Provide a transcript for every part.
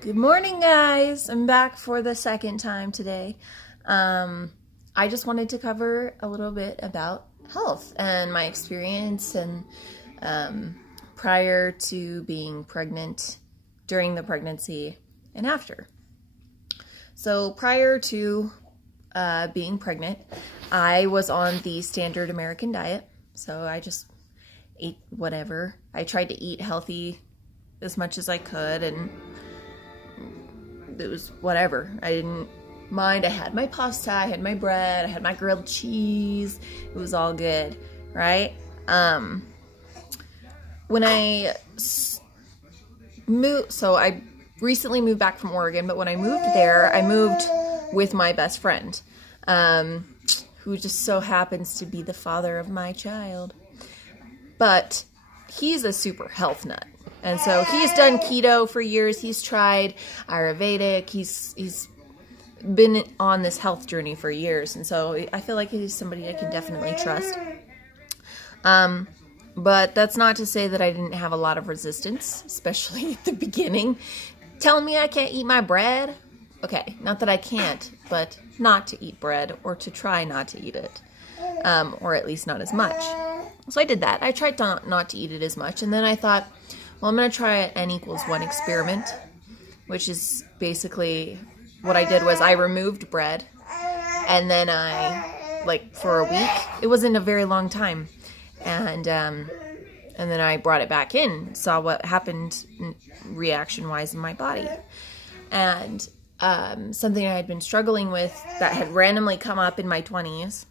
Good morning, guys. I'm back for the second time today. I just wanted to cover a little bit about health and my experience and prior to being pregnant, during the pregnancy, and after. So prior to being pregnant, I was on the standard American diet. So I just ate whatever. I tried to eat healthy as much as I could, and it was whatever. I didn't mind. I had my pasta, I had my bread, I had my grilled cheese. It was all good, right? When I moved, so I recently moved back from Oregon, but when I moved there, I moved with my best friend, who just so happens to be the father of my child. But he's a super health nut. And so he's done keto for years. He's tried Ayurvedic. He's been on this health journey for years. And so I feel like he's somebody I can definitely trust. But that's not to say that I didn't have a lot of resistance, especially at the beginning. Telling me I can't eat my bread. Okay, not that I can't, but not to eat bread or to try not to eat it. Or at least not as much. So I did that. I tried not to eat it as much. And then I thought, well, I'm going to try an N=1 experiment, which is basically what I did was I removed bread, and then I, like, for a week, it wasn't a very long time, and then I brought it back in, saw what happened reaction-wise in my body. And something I had been struggling with that had randomly come up in my 20s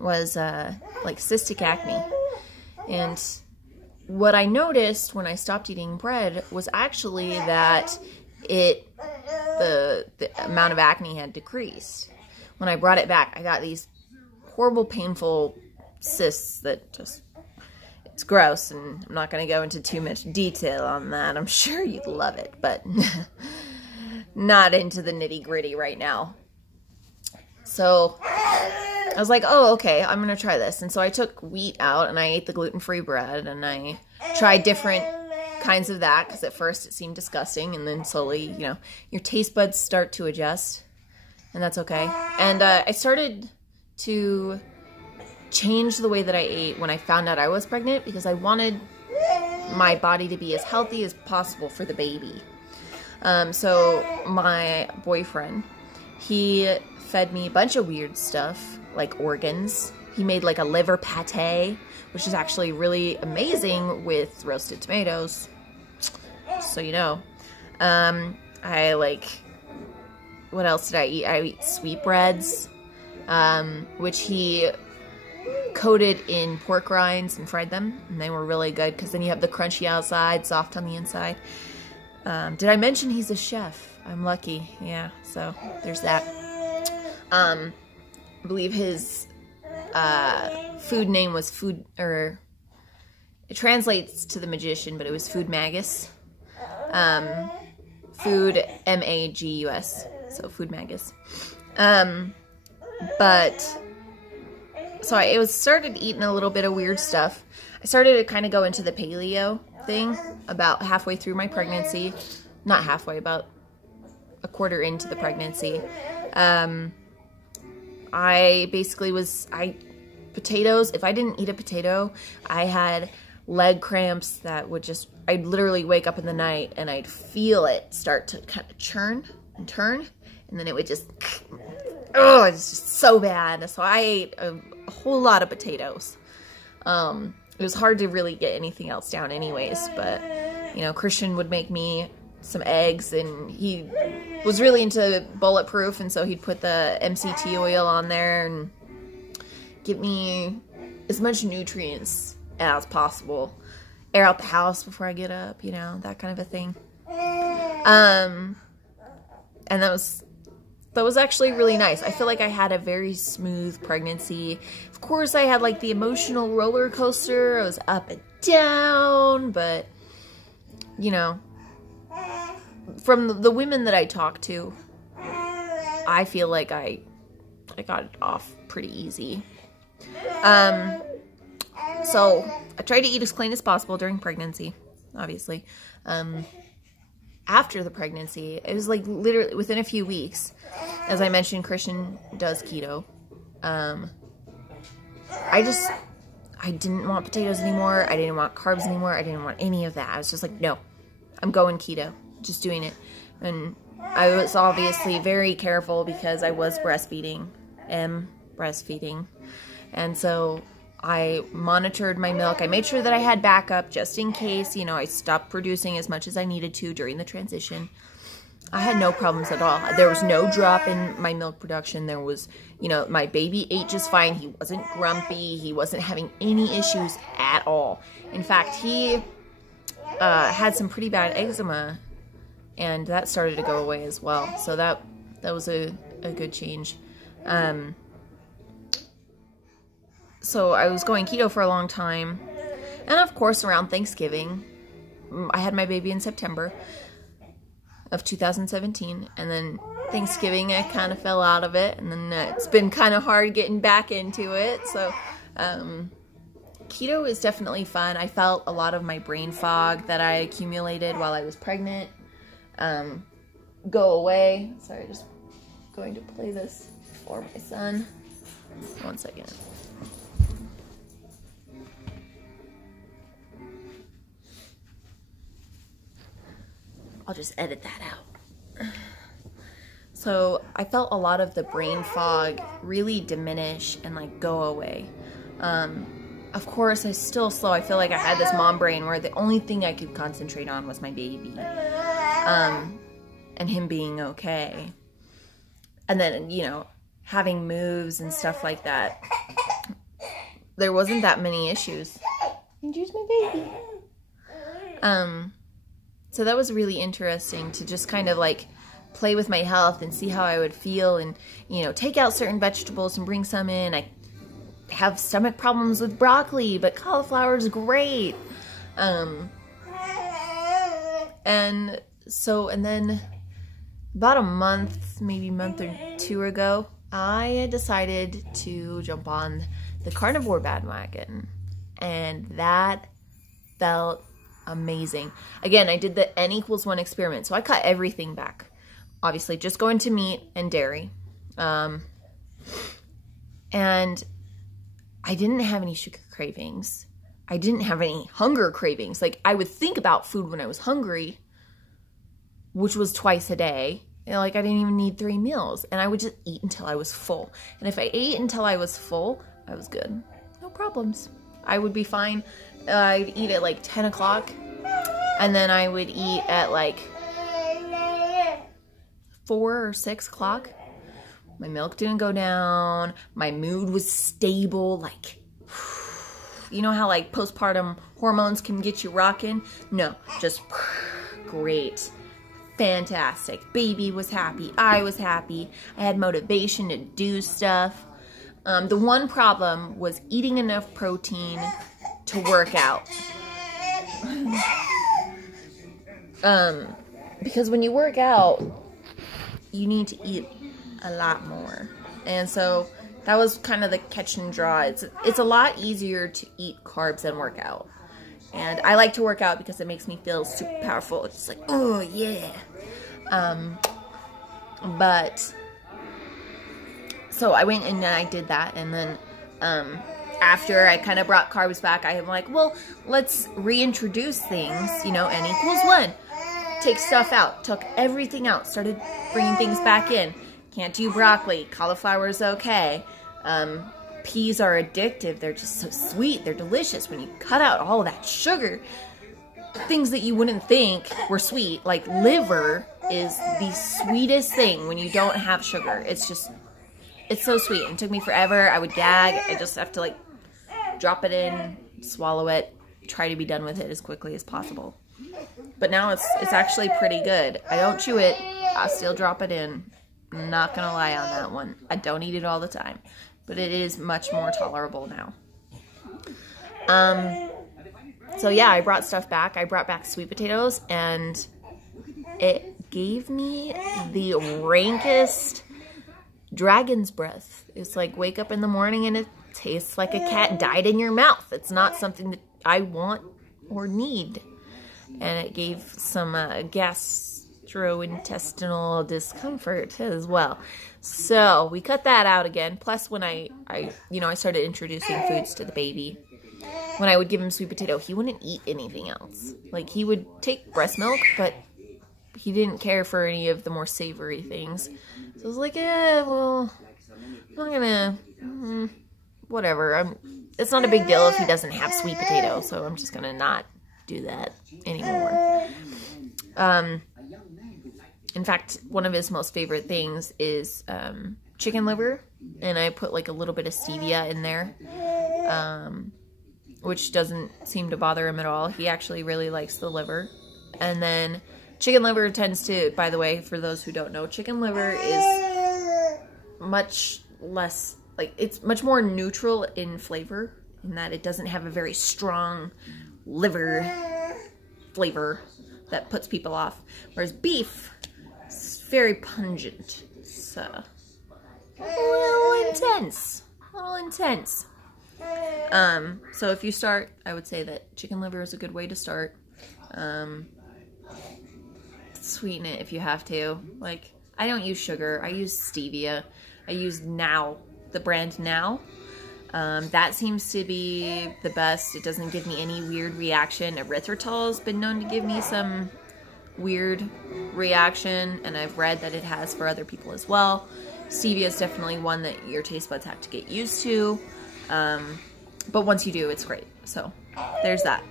was like cystic acne. And what I noticed when I stopped eating bread was actually that the amount of acne had decreased. When I brought it back, I got these horrible, painful cysts that just, it's gross, and I'm not going to go into too much detail on that. I'm sure you'd love it, but not into the nitty-gritty right now. So I was like, oh, okay, I'm going to try this. And so I took wheat out, and I ate the gluten-free bread, and I tried different kinds of that, because at first it seemed disgusting, and then slowly, you know, your taste buds start to adjust, and that's okay. And I started to change the way that I ate when I found out I was pregnant, because I wanted my body to be as healthy as possible for the baby. So my boyfriend, he fed me a bunch of weird stuff, like organs. He made like a liver pate, which is actually really amazing with roasted tomatoes, just so you know. I like, what else did I eat? I eat sweetbreads, which he coated in pork rinds and fried them, and they were really good, because then you have the crunchy outside, soft on the inside. Did I mention he's a chef? I'm lucky. Yeah, so there's that. I believe his food name was it translates to the magician, but it was Food Magus. Food M-A-G-U-S, so Food Magus. So I started eating a little bit of weird stuff. I started to kind of go into the paleo thing about halfway through my pregnancy. Not halfway, about a quarter into the pregnancy. I basically potatoes, if I didn't eat a potato, I had leg cramps that would just, I'd literally wake up in the night and I'd feel it start to kind of churn and turn, and then it would just, oh, it's just so bad. So I ate a whole lot of potatoes. It was hard to really get anything else down anyways, but, you know, Christian would make me some eggs, and he was really into bulletproof, and so he'd put the MCT oil on there and get me as much nutrients as possible. Air out the house before I get up, you know, that kind of a thing. And that was actually really nice. I feel like I had a very smooth pregnancy. Of course, I had like the emotional roller coaster. I was up and down, but, you know, from the women that I talked to, I feel like I got it off pretty easy. So I tried to eat as clean as possible during pregnancy, obviously. after the pregnancy, it was like literally within a few weeks. As I mentioned, Christian does keto. I didn't want potatoes anymore. I didn't want carbs anymore. I didn't want any of that. I was just like, no, I'm going keto, just doing it. And I was obviously very careful because I was breastfeeding, and so I monitored my milk. I made sure that I had backup just in case, you know, I stopped producing as much as I needed to during the transition. I had no problems at all. There was no drop in my milk production. There was, you know, my baby ate just fine. He wasn't grumpy. He wasn't having any issues at all. In fact, he had some pretty bad eczema, and that started to go away as well. So that was a good change. So I was going keto for a long time. And of course, around Thanksgiving, I had my baby in September of 2017, and then Thanksgiving I kind of fell out of it, and then it's been kind of hard getting back into it. So keto is definitely fun. I felt a lot of my brain fog that I accumulated while I was pregnant go away. Sorry, just going to play this for my son. 1 second. I'll just edit that out. So I felt a lot of the brain fog really diminish and like go away. Of course, I still slow. I feel like I had this mom brain where the only thing I could concentrate on was my baby, and him being okay. And then, you know, having moves and stuff like that. There wasn't that many issues. Introduce my baby. So that was really interesting to just kind of like play with my health and see how I would feel, and, you know, take out certain vegetables and bring some in. I have stomach problems with broccoli, but cauliflower is great. And then about a month, maybe a month or two ago, I decided to jump on the carnivore bandwagon, and that felt amazing. Again, I did the N=1 experiment, so I cut everything back. Obviously, just going to meat and dairy. And I didn't have any sugar cravings. I didn't have any hunger cravings. Like, I would think about food when I was hungry, which was twice a day. You know, like, I didn't even need 3 meals. And I would just eat until I was full. And if I ate until I was full, I was good. No problems. I would be fine. I'd eat at like 10 o'clock, and then I would eat at like 4 or 6 o'clock. My milk didn't go down. My mood was stable. Like, you know how like postpartum hormones can get you rocking? No, just great. Fantastic. Baby was happy. I was happy. I had motivation to do stuff. The one problem was eating enough protein to work out. Because when you work out, you need to eat a lot more. And so that was kind of the catch and draw. It's a lot easier to eat carbs than work out. And I like to work out because it makes me feel super powerful. It's just like, oh yeah. But so I went and I did that, and then after I kind of brought carbs back, I'm like, well, let's reintroduce things, you know, N=1. Take stuff out. Took everything out. Started bringing things back in. Can't do broccoli. Cauliflower is okay. Peas are addictive. They're just so sweet. They're delicious. When you cut out all of that sugar, things that you wouldn't think were sweet, like liver is the sweetest thing when you don't have sugar. It's so sweet. It took me forever. I would gag. I just have to like drop it in, swallow it, try to be done with it as quickly as possible. But now it's actually pretty good. I don't chew it. I still drop it in. I'm not gonna lie on that one. I don't eat it all the time, but it is much more tolerable now. So yeah, I brought stuff back. I brought back sweet potatoes, and it gave me the rankest dragon's breath. It's like wake up in the morning and it tastes like a cat died in your mouth. It's not something that I want or need. And it gave some gas gastrointestinal discomfort as well. So we cut that out again. Plus when I started introducing foods to the baby. When I would give him sweet potato, he wouldn't eat anything else. Like, he would take breast milk, but he didn't care for any of the more savory things. So I was like, well, I'm not gonna, whatever. It's not a big deal if he doesn't have sweet potato, so I'm just gonna not do that anymore. In fact, one of his most favorite things is chicken liver, and I put like a little bit of stevia in there, which doesn't seem to bother him at all. He actually really likes the liver. And then chicken liver tends to, by the way, for those who don't know, chicken liver is much less, like, it's much more neutral in flavor, in that it doesn't have a very strong liver flavor that puts people off. Whereas beef is very pungent. So, a little intense. So if you start, I would say that chicken liver is a good way to start. Sweeten it if you have to. Like, I don't use sugar. I use stevia. I use Now, the brand Now. That seems to be the best. It doesn't give me any weird reaction. Erythritol has been known to give me some weird reaction, and I've read that it has for other people as well. Stevia is definitely one that your taste buds have to get used to. But once you do, it's great. So there's that.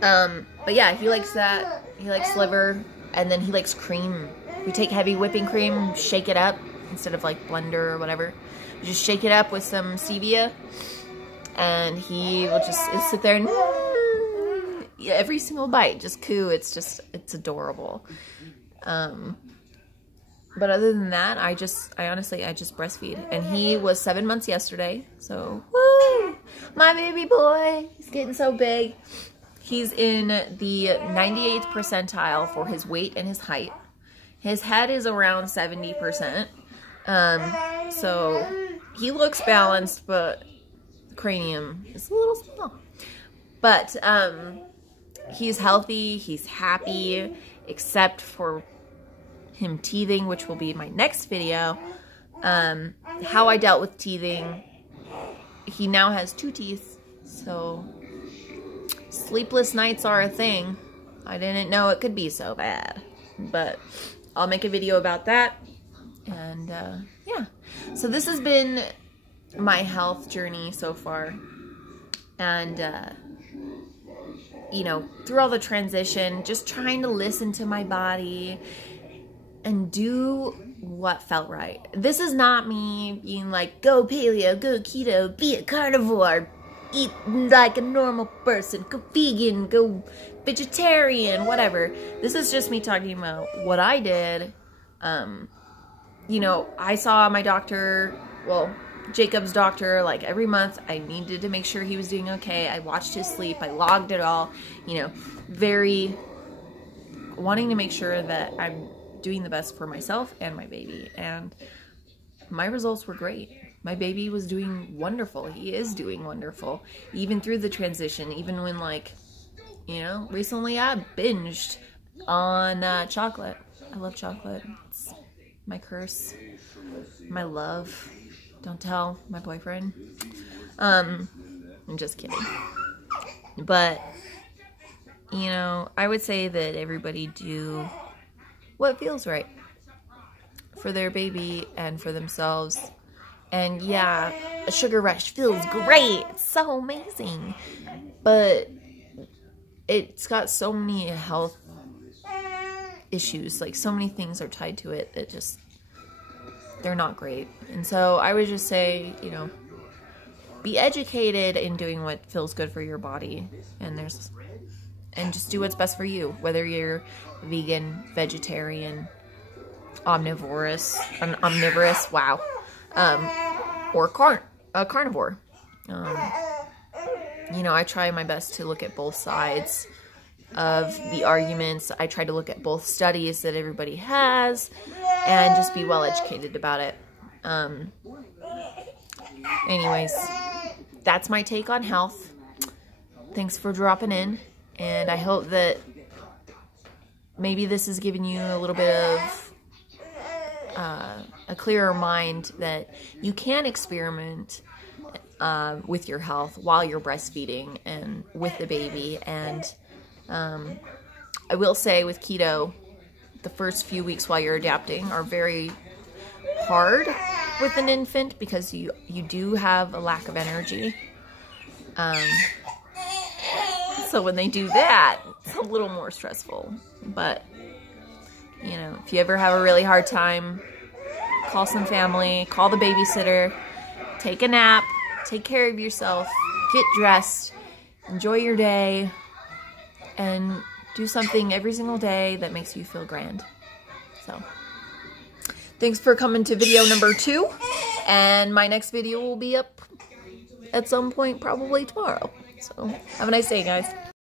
But yeah, he likes that. He likes liver, and then he likes cream. We take heavy whipping cream, shake it up instead of like blender or whatever. You just shake it up with some stevia, and he will just sit there and every single bite, just coo. It's adorable. But other than that, I honestly breastfeed. And he was 7 months yesterday. So, woo! My baby boy. He's getting so big. He's in the 98th percentile for his weight and his height. His head is around 70%. So he looks balanced, but the cranium is a little small. But he's healthy. He's happy, except for him teething, which will be my next video. How I dealt with teething. He now has 2 teeth, so sleepless nights are a thing. I didn't know it could be so bad, but I'll make a video about that. And yeah, so this has been my health journey so far. And you know, through all the transition, just trying to listen to my body and do what felt right. This is not me being like, go paleo, go keto, be a carnivore, eat like a normal person, go vegan, go vegetarian, whatever. This is just me talking about what I did. You know, I saw my doctor, well, Jacob's doctor, like every month. I needed to make sure he was doing okay. I watched his sleep. I logged it all, you know, very wanting to make sure that I'm doing the best for myself and my baby. And my results were great. My baby was doing wonderful. He is doing wonderful. Even through the transition, even when, like, you know, recently I binged on chocolate. I love chocolate. It's my curse, my love. Don't tell my boyfriend. I'm just kidding. But, you know, I would say that everybody do what feels right for their baby and for themselves. And yeah, a sugar rush feels great. It's so amazing. But it's got so many health issues. Like, so many things are tied to it that just, they're not great. And so I would just say, you know, be educated in doing what feels good for your body. And just do what's best for you. Whether you're vegan, vegetarian, omnivorous, wow. Or carnivore. You know, I try my best to look at both sides of the arguments. I try to look at both studies that everybody has and just be well educated about it. Anyways, that's my take on health. Thanks for dropping in, and I hope that maybe this has given you a little bit of a clearer mind that you can experiment with your health while you're breastfeeding and with the baby. And I will say with keto, the first few weeks while you're adapting are very hard with an infant because you do have a lack of energy. So when they do that, it's a little more stressful. But, you know, if you ever have a really hard time, call some family, call the babysitter, take a nap, take care of yourself, get dressed, enjoy your day, and do something every single day that makes you feel grand. So, thanks for coming to video number 2, and my next video will be up at some point, probably tomorrow. So, have a nice day, guys.